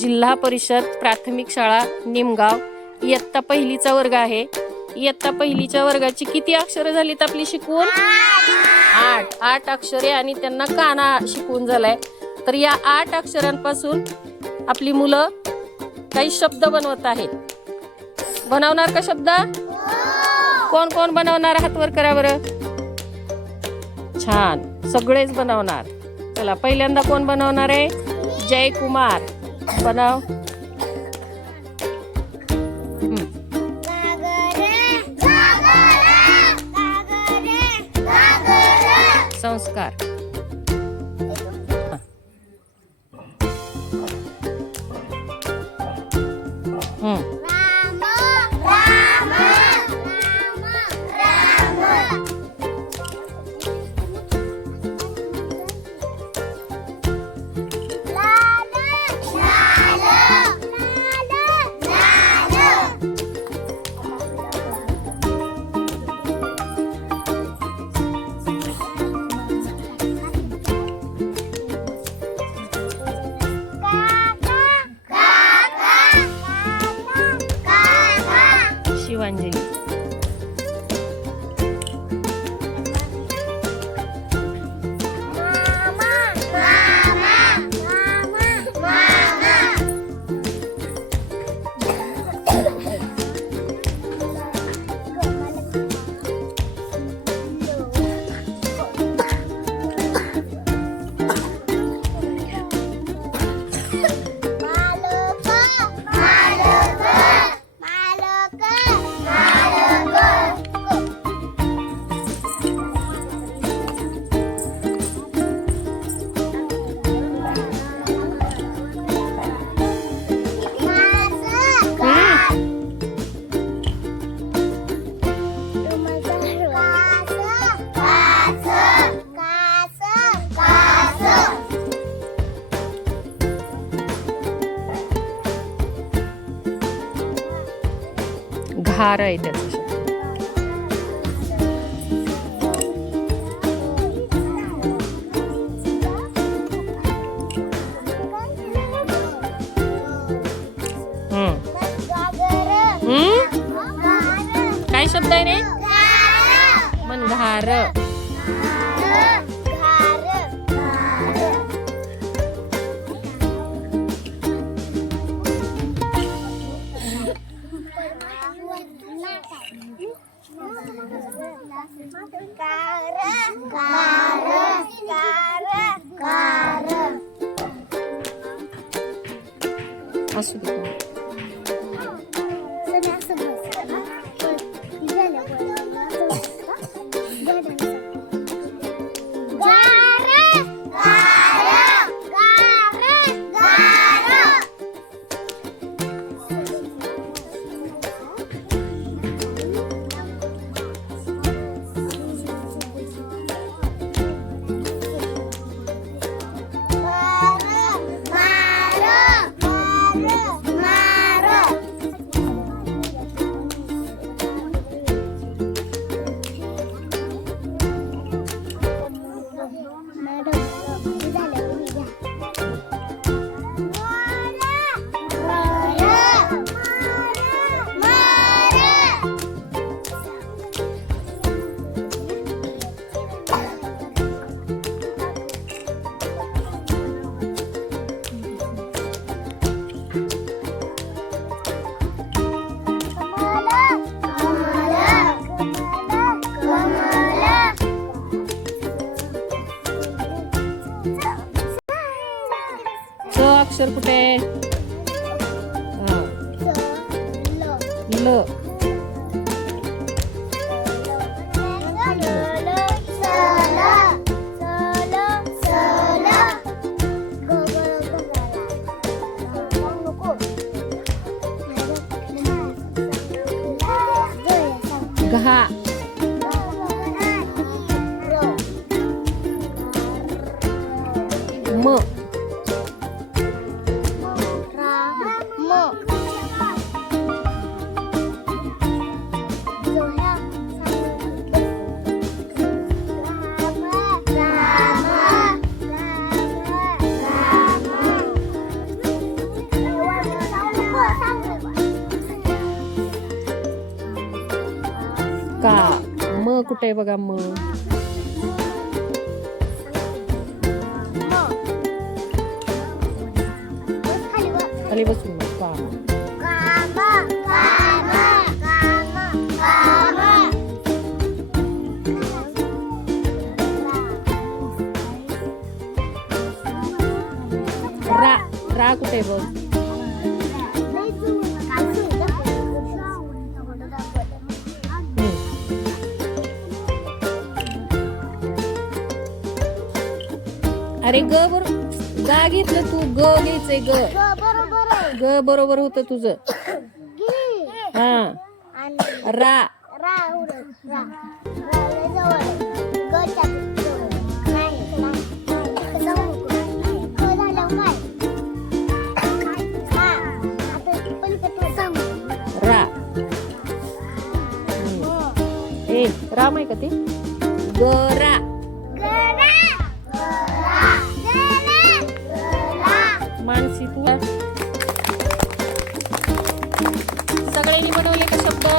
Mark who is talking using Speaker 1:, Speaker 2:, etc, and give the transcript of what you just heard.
Speaker 1: जिल्हा परिषद प्राथमिक शाळा निमगाव. इयत्ता पहिलीचा वर्ग आहे. इयत्ता पहिलीच्या वर्गाची किती अक्षरं झालीत आपली शिकवून? आठ. आठ अक्षरे आणि त्यांना काना शिकवून झालाय. तर या आठ अक्षरांपासून आपली मुलं काही शब्द बनवत आहेत. बनवणार का शब्द? कोण कोण बनवणार हातवर करा बरं. छान. सगळेच बनवणार. चला पहिल्यांदा कोण बनवणार आहे? जयकुमार. बनव हम्म. संस्कार घार आहे त्याचा? काय शब्द आहे रे? मन घार Cara, cara, cara, cara. Posso subir? अक्षर कुठे आहे हा, ल घा म कुठे आहे बघा मग खाली बसून का? रा रा कुठे आहे बघ? अरे ग बर गा घेतलं तू ग घ्यायचंय ग. ग बरोबर होतं तुझं. हा. रा. रा. हम्म. ए राम आहे का ते? ग रा. मानसी तू. सगळ्यांनी बनवले का शब्द?